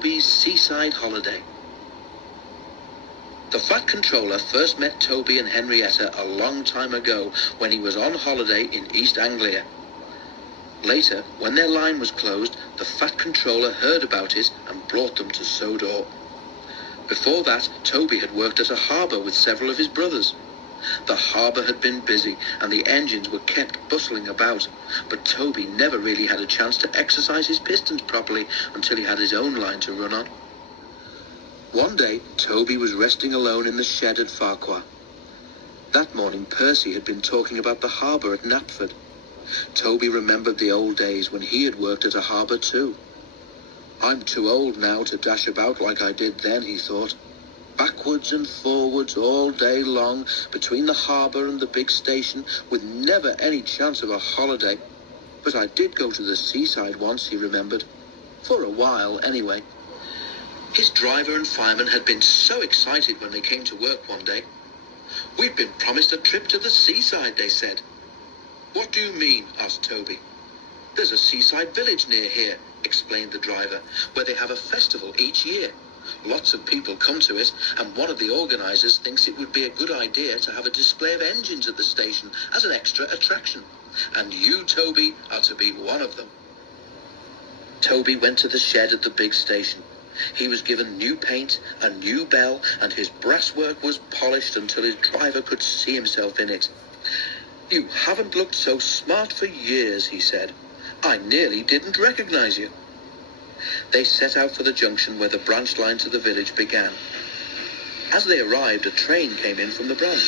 Toby's Seaside Holiday. The Fat Controller first met Toby and Henrietta a long time ago when he was on holiday in East Anglia. Later, when their line was closed, the Fat Controller heard about it and brought them to Sodor. Before that, Toby had worked at a harbour with several of his brothers. The harbour had been busy and the engines were kept bustling about, but Toby never really had a chance to exercise his pistons properly until he had his own line to run on. One day, Toby was resting alone in the shed at Farquhar. That morning, Percy had been talking about the harbour at Knapford. Toby remembered the old days when he had worked at a harbour too. I'm too old now to dash about like I did then, he thought. Backwards and forwards all day long, between the harbour and the big station, with never any chance of a holiday. But I did go to the seaside once, he remembered. For a while, anyway. His driver and fireman had been so excited when they came to work one day. "We've been promised a trip to the seaside," they said. "What do you mean?" asked Toby. "There's a seaside village near here," explained the driver, "where they have a festival each year. Lots of people come to it, and one of the organisers thinks it would be a good idea to have a display of engines at the station as an extra attraction. And you, Toby, are to be one of them." Toby went to the shed at the big station. He was given new paint, a new bell, and his brasswork was polished until his driver could see himself in it. "You haven't looked so smart for years," he said. "I nearly didn't recognise you." They set out for the junction where the branch line to the village began. As they arrived, a train came in from the branch.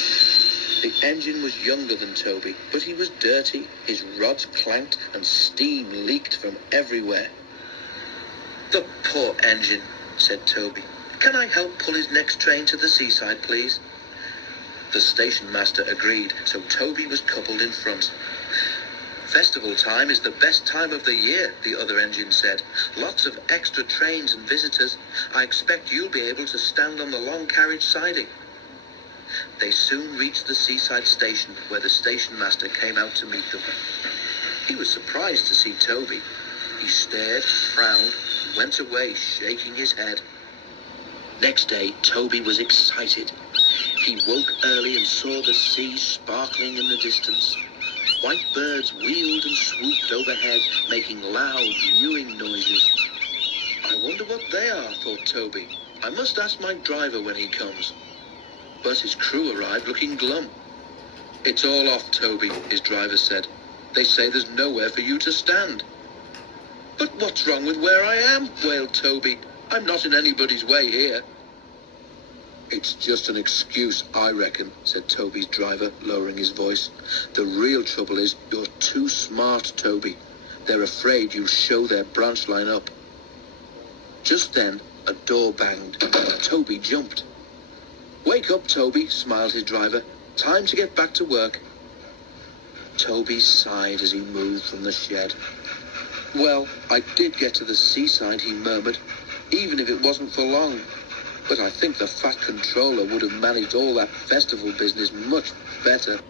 The engine was younger than Toby, but he was dirty, his rods clanked, and steam leaked from everywhere. "The poor engine," said Toby. "Can I help pull his next train to the seaside, please?" The station master agreed, so Toby was coupled in front. "Festival time is the best time of the year," the other engine said. "Lots of extra trains and visitors. I expect you'll be able to stand on the long carriage siding." They soon reached the seaside station, where the station master came out to meet them. He was surprised to see Toby. He stared, frowned, and went away shaking his head. Next day, Toby was excited. He woke early and saw the sea sparkling in the distance. White birds wheeled and swooped overhead, making loud, mewing noises. "I wonder what they are," thought Toby. "I must ask my driver when he comes." But his crew arrived looking glum. "It's all off, Toby," his driver said. "They say there's nowhere for you to stand." "But what's wrong with where I am?" wailed Toby. "I'm not in anybody's way here." "It's just an excuse, I reckon," said Toby's driver, lowering his voice. "The real trouble is you're too smart, Toby. They're afraid you'll show their branch line up." Just then, a door banged. Toby jumped. "Wake up, Toby," smiled his driver. "Time to get back to work." Toby sighed as he moved from the shed. "Well, I did get to the seaside," he murmured, "even if it wasn't for long. But I think the Fat Controller would have managed all that festival business much better."